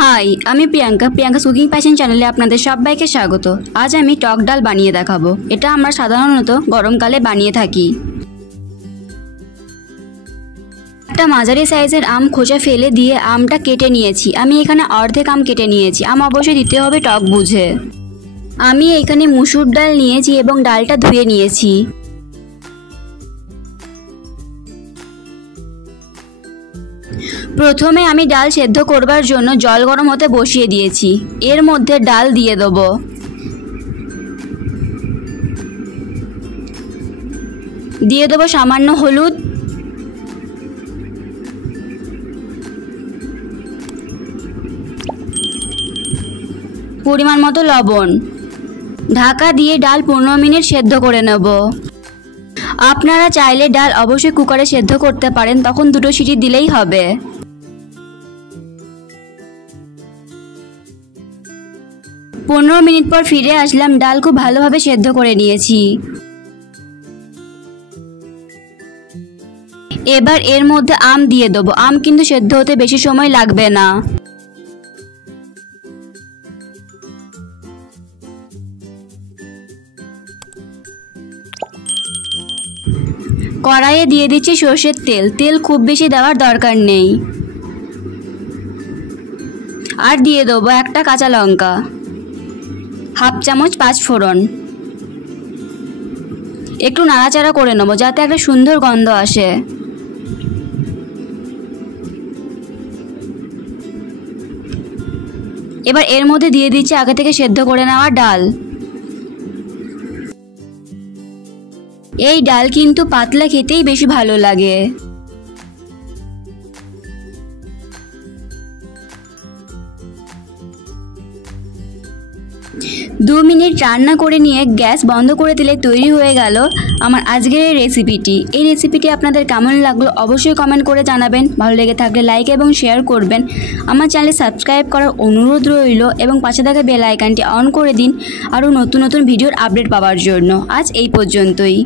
High, আমি Priyanka cooking passion চ্যানেলে আপনাদের সবাইকে স্বাগত। আজ আমি টক ডাল বানিয়ে দেখাবো। এটা আমরা সাধারণত গরমকালে বানিয়ে থাকি। একটা মাঝারি সাইজের আম খোসা ফেলে দিয়ে আমটা কেটে নিয়েছি। আমি এখানে অর্ধেক আম কেটে নিয়েছি। আম অবশ্যই দিতে হবে টক বুঝে। আমি এখানে মুসুর ডাল নিয়েছি এবং ডালটা ধুয়ে নিয়েছি। প্রথমে আমি ডাল সেদ্ধ করবার জন্য জল গরম হতে বসিয়ে দিয়েছি। এর মধ্যে ডাল দিয়ে দেব। দিয়ে দেব সামান্য হলুদ, পরিমাণ মতো লবণ। ঢাকা দিয়ে ডাল 15 মিনিট সেদ্ধ করে নেব। আপনারা চাইলে ডাল অবশ্যই কুকারে সেদ্ধ করতে পারেন, তখন 2 সিটি দিলেই হবে। পনেরো মিনিট পর ফিরে আসলাম। ডাল খুব ভালোভাবে সেদ্ধ করে নিয়েছি। এবার এর মধ্যে আম দিয়ে দেবো। আম কিন্তু সেদ্ধ হতে বেশি সময় লাগবে না। কড়াইয়ে দিয়ে দিচ্ছি সর্ষের তেল। তেল খুব বেশি দেওয়ার দরকার নেই। আর দিয়ে দেবো একটা কাঁচা লঙ্কা, হাফ চামচ 5 ফোড়ন। একটু নাড়াচাড়া করে নেবো যাতে একটা সুন্দর গন্ধ আসে। এবার এর মধ্যে দিয়ে দিচ্ছি আগে থেকে সেদ্ধ করে নেওয়া ডাল। এই ডাল কিন্তু পাতলা খেতেই বেশি ভালো লাগে। দু মিনিট রান্না করে নিয়ে গ্যাস বন্ধ করে দিলে তৈরি হয়ে গেল আমার আজকের এই রেসিপিটি। এই রেসিপিটি আপনাদের কেমন লাগলো অবশ্যই কমেন্ট করে জানাবেন। ভালো লেগে থাকলে লাইক এবং শেয়ার করবেন। আমার চ্যানেলে সাবস্ক্রাইব করার অনুরোধ রইল এবং পাশে থাকা বেল আইকনটি অন করে দিন আরও নতুন নতুন ভিডিওর আপডেট পাওয়ার জন্য। আজ এই পর্যন্তই।